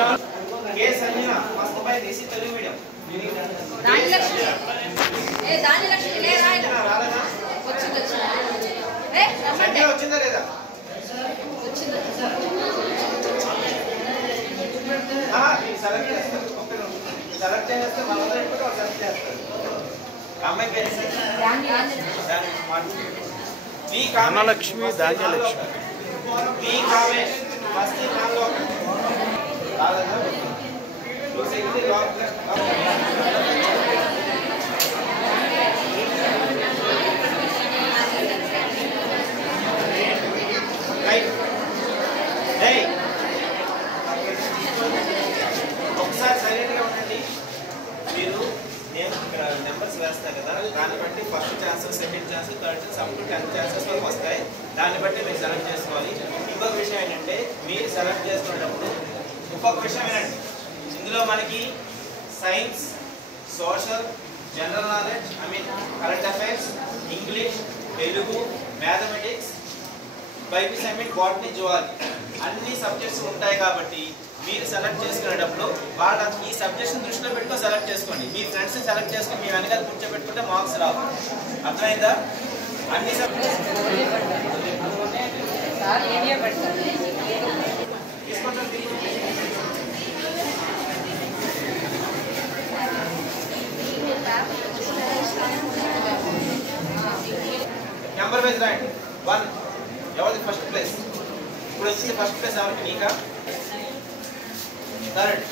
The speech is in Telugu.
के संजना मस्त बाय देसी तेलुगु मीडियम दानी लक्ष्मी ले रायला రాలేదా వచ్చింది ఏ సంజన వచ్చిందా లేదా వచ్చింది సెలెక్ట్ చేస్తారు సెలెక్ట్ చేస్తే మనలో ఎప్పుడు సెలెక్ట్ చేస్తారు అమ్మాయి పేరు ధనలక్ష్మి ధాన్యలక్ష్మి మీ కావే ఫస్ట్ నాలో రాలేదా సెకండ్ లాక్ రైట్ హే ఒకసారి సైలెంట్ గా ఉండండి మీరు నేను ఇక్కడ నెంబర్స్ వేస్తా కదా దాన్ని బట్టి first chances second chances third chances up to 10 chances వరకు వస్తాయి దాన్ని బట్టి మీరు సెలెక్ట్ చేసుకోవాలి ఇంకొక విషయం ఏంటంటే మీరు సెలెక్ట్ చేసుకునేటప్పుడు ఇంకొక విషయం ఏంటంటే ఇందులో మనకి science social general knowledge current affairs English Telugu mathematics BiPC botany zoology అన్ని సబ్జెక్ట్స్ ఉంటాయి కాబట్టి మీరు సెలెక్ట్ చేసుకునేటప్పుడు వాళ్ళ ఈ సబ్జెక్ట్స్ని దృష్టిలో పెట్టుకొని సెలెక్ట్ చేసుకోండి మీ ఫ్రెండ్స్ని సెలెక్ట్ చేసుకొని మీ వెనకాల కూర్చోబెట్టుకుంటే మార్క్స్ రావు అర్థమైందా అన్ని సబ్జెక్ట్స్ నెంబర్ వైజ్ రాయండి 1 ఎవరిది ఫస్ట్ ప్లేస్ ఇప్పుడు వచ్చింది ఫస్ట్ ప్లేస్ ఎవరికి నీకా థర్డ్